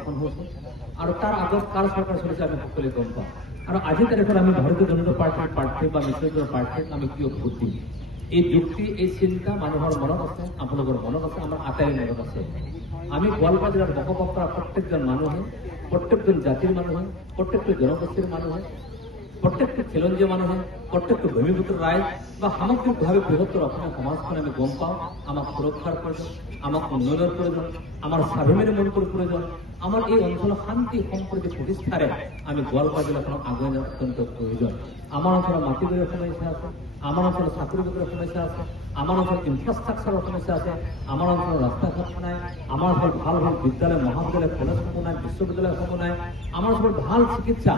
গঠন হৈছে আৰু তাৰ আগত কাৰ চৰকাৰ চলিছে আমি সকলোৱে গম পাওঁ। আৰু আজিৰ তাৰিখত আমি ভাৰতীয় জনতা পাৰ্টিৰ প্ৰাৰ্থী বা মিত্ৰজোঁটৰ প্ৰাৰ্থীক আমি কিয় ভোট দিম, এই যুক্তি এই চিন্তা মানুহৰ মনত আছে, আপোনালোকৰ মনত আছে, আমাৰ আটাইৰে মনত আছে। আমি গোৱালপাৰা জিলাত বসবাস কৰা প্ৰত্যেকজন মানুহে, প্ৰত্যেকজন জাতিৰ মানুহে, প্ৰত্যেকটো জনগোষ্ঠীৰ মানুহে, প্ৰত্যেকটো খিলঞ্জীয়া মানুহে, প্ৰত্যেকটো ভূমিপুত্ৰ ৰাইজ বা সামগ্ৰিকভাৱে বৃহত্তৰ অসমীয়া সমাজখন আমি গম পাওঁ আমাক সুৰক্ষাৰ প্ৰয়োজন, আমাক উন্নয়নৰ প্ৰয়োজন, আমাৰ স্বাভিমানী মূলকৰ প্ৰয়োজন, আমাৰ এই অঞ্চলৰ শান্তি সম্প্ৰীতি প্ৰতিষ্ঠাৰে আমি গোৱালপাৰা জিলাখনক আগুৱাই যোৱাৰ অত্যন্ত প্ৰয়োজন। আমাৰ অঞ্চলৰ মাটি বাৰীৰ সমস্যা আছে, আমাৰ অঞ্চলৰ চাকৰি বাকৰিৰ সমস্যা আছে, আমাৰ অঞ্চলত ইনফ্ৰাষ্ট্ৰাকচাৰৰ সমস্যা আছে, আমাৰ অঞ্চলৰ ৰাস্তা ঘাট নাই, আমাৰ অঞ্চলত ভাল ভাল বিদ্যালয় মহাবিদ্যালয় কলেজসমূহ নাই, বিশ্ববিদ্যালয়সমূহ নাই, আমাৰ অঞ্চলত ভাল চিকিৎসা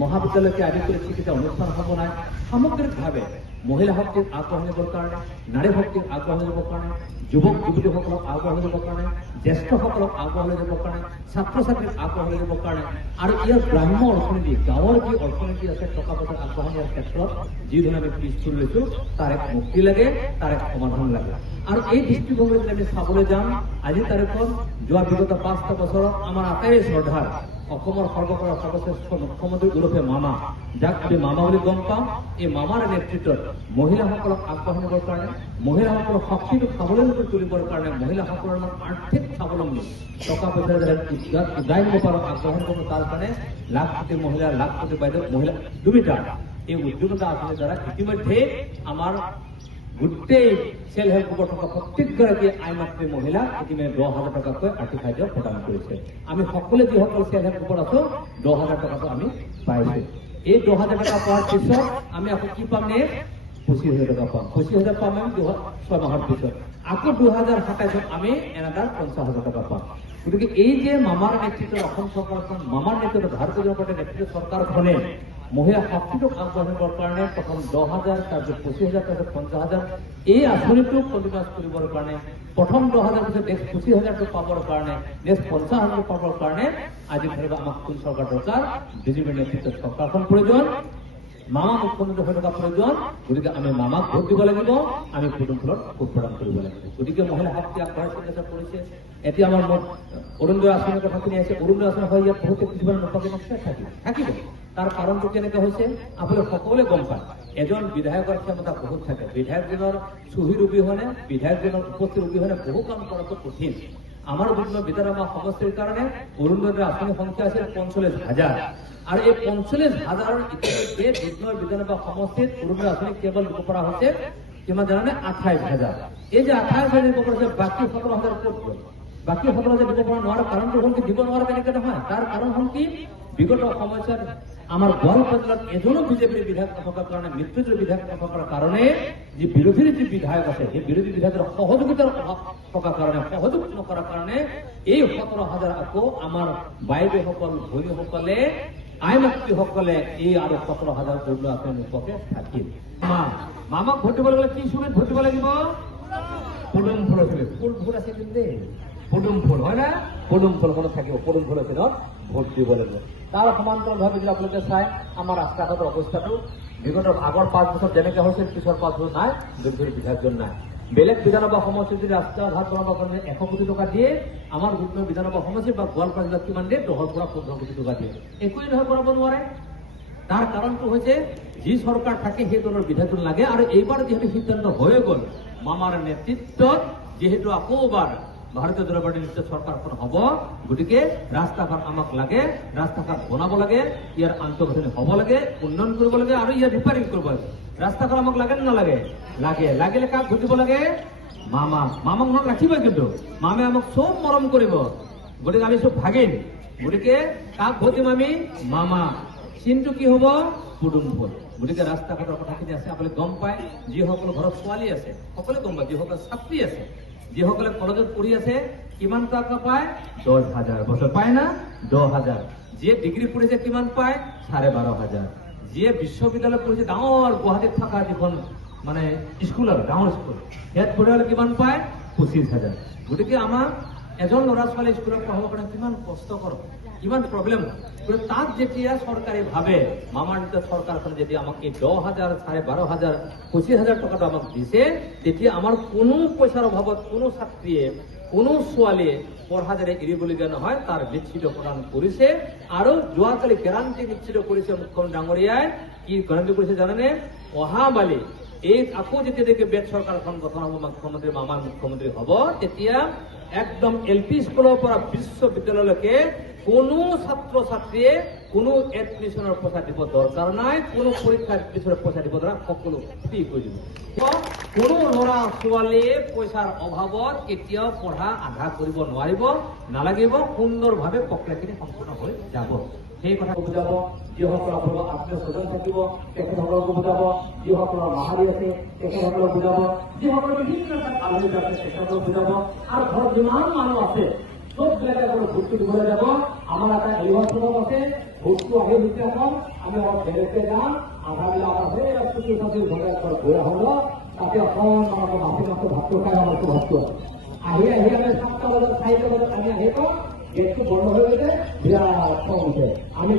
মহাবিদ্যালয়কে আদি কৰি চিকিৎসা অনুষ্ঠানসমূহ নাই। সামগ্ৰিকভাৱে মহিলা শক্তিক আগবঢ়াই নিবৰ কাৰণে, নাৰী শক্তিক আগবঢ়াই নিবৰ কাৰণে, যুৱক যুৱতীসকলক আগবঢ়াই নিবৰ কাৰণে, জ্যেষ্ঠসকলক আগবঢ়াই নিবৰ কাৰণে, ছাত্ৰ ছাত্ৰীক আগবঢ়াই নিবৰ কাৰণে আৰু ইয়াৰ গ্ৰাম্য অৰ্থনীতি, গাঁৱৰ যি অৰ্থনীতি আছে টকা পইচা আগবঢ়াই নিয়াৰ ক্ষেত্ৰত যিধৰণে আমি পিছ পৰি লৈছো তাৰ এক মুক্তি লাগে, তাৰ এক সমাধান লাগে। আৰু এই দৃষ্টিভংগী যদি আমি চাবলৈ যাম, আজিৰ তাৰিখত যোৱা বিগত 5টা বছৰত আমাৰ আটাইৰে শ্ৰদ্ধাৰ অসমৰ সৰ্বপৰা সৰ্বশ্ৰেষ্ঠ মুখ্যমন্ত্ৰী ওৰফে মামা, যাক আমি মামা বুলি গম পাওঁ, এই মামাৰ নেতৃত্বত মহিলাসকলক আগবঢ়াই নিবৰ কাৰণে, মহিলাসকলক শক্তিটো স্বাৱলম্বী তুলিবৰ কাৰণে, মহিলাসকলৰ আৰ্থিক স্বাৱলম্বী টকা পইচা উদাই নিব পাৰোঁ, আগবঢ়াই নিব তাৰ কাৰণে লাখ কোটি মহিলা, লাখ কোটি বাইদেউ মহিলা দুবিধা এই উদ্যোগতা আঁচনিৰ দ্বাৰা ইতিমধ্যে আমাৰ গোটেই সেল্ফ হেল্প গ্ৰুপত থকা প্ৰত্যেকগৰাকী আই মাতৃ মহিলা ইতিমধ্যে 10,000 টকাকৈ আৰ্থিক সাহায্য প্ৰদান কৰিছে। আমি সকলোৱে যিসকল সেল্ফ হেল্প গ্ৰুপত আছো 10,000 টকাটো আমি পাইছো। এই 10,000 টকা পোৱাৰ পিছত আমি আকৌ কি পাম নে 25,000 টকা পাম। 25,000 পাম আমি 6 মাহৰ পিছত। আকৌ 2027 আমি এনাদাৰ 50,000 টকা পাম। গতিকে এই যে মামাৰ নেতৃত্বত অসম চৰকাৰখন, মামাৰ নেতৃত্বত ভাৰতীয় জনতা পাৰ্টিৰ নেতৃত্বত চৰকাৰখনে মহিলা শক্তিটোক আগবঢ়াবৰ কাৰণে প্ৰথম 10,000, তাৰপিছত 25,000, তাৰপিছত 50,000 এই আঁচনিটোক কণ্টিনিউৱাছ কৰিবৰ কাৰণে প্ৰথম 10,000 পিছত নেক্সট 25,000টো পাবৰ কাৰণে, নেক্সট 50,000টো পাবৰ কাৰণে আজি ভাবিব আমাক কোন চৰকাৰ দৰকাৰ, বিজেপিৰ নেতৃত্বত চৰকাৰখন প্ৰয়োজন, মামা মুখ্যমন্ত্ৰী হৈ থকা প্ৰয়োজন। গতিকে আমি মামাক ভোট দিব লাগিব, আমি কুটুম ফলত ভোট প্ৰদান কৰিব লাগিব। গতিকে মহিলা শক্তি আগবঢ়াই চিন্তা কৰিছে। এতিয়া আমাৰ অৰুণোদয় আঁচনিৰ কথাখিনি আছে। অৰুণোদয় আঁচনি হয় ইয়াত বহুতে কিছুমান নোপোৱাকৈ নিশ্চয় থাকিব। তাৰ কাৰণটো কেনেকৈ হৈছে আপোনালোকে সকলোৱে গম পায়। এজন বিধায়কৰ ক্ষমতা বহুত থাকে। বিধায়কজনৰ চহীৰ অবিহনে, বিধায়কজনৰ উপস্থিতিৰ অবিহনে বহু কাম কৰাটো কঠিন। আমাৰ বিধানসভা সমষ্টিৰ কাৰণে অৰুণোদয় আঁচনিৰ সংখ্যা আছিল 45,000 আৰু এই 45,000 ইতিমধ্যে দুধনৈ বিধানসভা সমষ্টিত অৰুণোদয় আঁচনি কেৱল দিব পৰা হৈছে কিমান জানানে 28,000। এই যে 28,000 দিব পৰা হৈছে, বাকী 17,000 ক'ত গ'ল? বাকী 17,000 দিব পৰা নোৱাৰা কাৰণটো হ'ল কি, দিব নোৱাৰা কেনেকে নহয়, তাৰ কাৰণ হ'ল কি বিগত সময়ছোৱাত আমাৰ গোৱালপাৰা জিলাত এজনো বিজেপিৰ বিধায়ক নথকাৰ কাৰণে, মিত্ৰজোঁটৰ বিধায়ক নথকাৰ কাৰণে যি বিৰোধীৰ যি বিধায়ক আছে সেই বিৰোধী বিধায়কৰ সহযোগিতাৰ অভাৱ থকাৰ কাৰণে, সহযোগ নকৰাৰ কাৰণে এই 17,000 আকৌ আমাৰ বাইদেউসকল, ভনীসকলে, আই মাতৃসকলে এই আৰু 17,000 অৰুণোদয় আঁচনি নোপোৱাকে থাকিল। মামাক ভোট দিব লাগিলে কি ছবিত ভোট দিব লাগিব? পদুম ফুল আছিল, ফুল ভোট আছিল দেই, পদুম ফুল হয় না, পদুম ফুলখনত থাকিব, পদুম ফুলৰ দিনত ভোট দিব লাগিব। তাৰ সমান্তৰালভাৱে যদি আপোনালোকে চাই আমাৰ ৰাস্তা ঘাটৰ অৱস্থাটো বিগত আগৰ 5 বছৰ যেনেকৈ হৈছিল পিছৰ 5 বছৰ নাই, যোনটো বিধায়কজন নাই। বেলেগ বিধানসভা সমষ্টিত যদি ৰাস্তা ঘাট বনাবৰ কাৰণে 100 কোটি টকা দিয়ে, আমাৰ দুধনৈ বিধানসভা সমষ্টি বা গোৱালপাৰা জিলাত কিমান দিয়ে? 10 পৰা 15 কোটি টকা দিয়ে। একোৱেই নহয়, কৰাব নোৱাৰে। তাৰ কাৰণটো হৈছে যি চৰকাৰ থাকে সেই দলৰ বিধায়কজন লাগে। আৰু এইবাৰ যিহেতু সিদ্ধান্ত হৈ গ'ল মামাৰ নেতৃত্বত, যিহেতু আকৌবাৰ ভাৰতীয় জনতা পাৰ্টিৰ নেতৃত্বত চৰকাৰখন হ'ব, গতিকে ৰাস্তা ঘাট আমাক লাগে, ৰাস্তা ঘাট বনাব লাগে, ইয়াৰ আন্তঃগাঁথনি হ'ব লাগে, উন্নয়ন কৰিব লাগে আৰু ইয়াৰ ৰিপেয়াৰিং কৰিব লাগে। ৰাস্তা ঘাট আমাক লাগে নে নালাগে? লাগে। লাগিলে কাক ভোট দিব লাগে? মামা। মামাক আমাক ৰাখিবই, কিন্তু মামে আমাক চব মৰম কৰিব। গতিকে আমি চব ভাগিন। গতিকে কাক ভোট দিম আমি? মামা। চিনটো কি হ'ব? পদুম ফুল। গতিকে ৰাস্তা ঘাটৰ কথাখিনি আছে, আপোনালোকে গম পায়। যিসকল ঘৰত ছোৱালী আছে সকলোৱে গম পায়, যিসকল ছাত্ৰী আছে, যিসকলে কলেজত পঢ়ি আছে কিমান টকা পায়? 10,000 বছৰ পায় না? 10,000। যিয়ে ডিগ্ৰী পঢ়িছে কিমান পায়? 12,500। যিয়ে বিশ্ববিদ্যালয়ত পঢ়িছে, ডাঙৰ গুৱাহাটীত থকা যিখন মানে স্কুল আৰু ডাঙৰ স্কুল, ইয়াত পঢ়িলে কিমান পায়? 25,000। গতিকে আমাৰ এজন ল'ৰা ছোৱালী স্কুলত পঢ়াবৰ কাৰণে কিমান কষ্টকৰ, কিমান প্ৰব্লেম হয়। তাত যেতিয়া চৰকাৰে ভাবে, মামাৰ যেতিয়া চৰকাৰখন যেতিয়া আমাক এই 10,000, 12,500, 25,000 টকাটো আমাক দিছে, তেতিয়া আমাৰ কোনো পইচাৰ অভাৱত কোনো ছাত্ৰীয়ে কোনো ছোৱালীয়ে পঢ়া যাতে এৰিবলগীয়া নহয় তাৰ নিশ্চিত প্ৰদান কৰিছে। আৰু যোৱাকালি গেৰাণ্টি নিশ্চিত কৰিছে মুখ্যমন্ত্ৰী ডাঙৰীয়াই। কি গেৰাণ্টি কৰিছে জানেনে? অহাবালি এই আকৌ যেতিয়া দেখি বেদ চৰকাৰখন গঠন হ'ব, মুখ্যমন্ত্ৰী মামাৰ মুখ্যমন্ত্ৰী হ'ব, তেতিয়া একদম LP স্কুলৰ পৰা বিশ্ববিদ্যালয়লৈকে কোনো ছাত্ৰ ছাত্ৰীয়ে কোনো এডমিশ্যনৰ পইচা দিব দৰকাৰ নাই, কোনো পৰীক্ষাৰ এডমিশ্যনৰ পইচা দিব দৰকাৰ, সকলো ফ্ৰী কৰি দিব। কোনো ল'ৰা ছোৱালীয়ে পইচাৰ অভাৱত কেতিয়াও পঢ়া আধা কৰিব নোৱাৰিব, নালাগিব। সুন্দৰভাৱে প্ৰক্ৰিয়াখিনি সম্পূৰ্ণ হৈ যাব। সেই কথা বুজাব। যিসকলৰ ঘৰত আত্মীয় স্বজন থাকিব তেখেতসকলকো বুজাব, যিসকলৰ মাহাৰী আছে তেখেতসকলক বুজাব, যিসকলৰ বিভিন্ন আলহী আছে তেখেতসকলক বুজাব। আৰু ঘৰত যিমান মানুহ আছে চববিলাকে ভোটটো দিবলৈ যাব। আমাৰ এটা এলিভেশ্যনত আছে, ভোটটো আহি হৈছে এখন, আমি অলপ বেলেগকে যাম, আধাবিলাক আছে চুটি চাচি ঘৰে গৈ আহোঁ, তাতে অকণমান মাছটো ভাতটো খাই আমাৰটো ভাতটো আছে। আহি আমি 7টা বজাত 4টা বজাত আমি আহি পাওঁ, গেটটো বন্ধ হৈ গৈছে, বিৰাট খং উঠে। আমি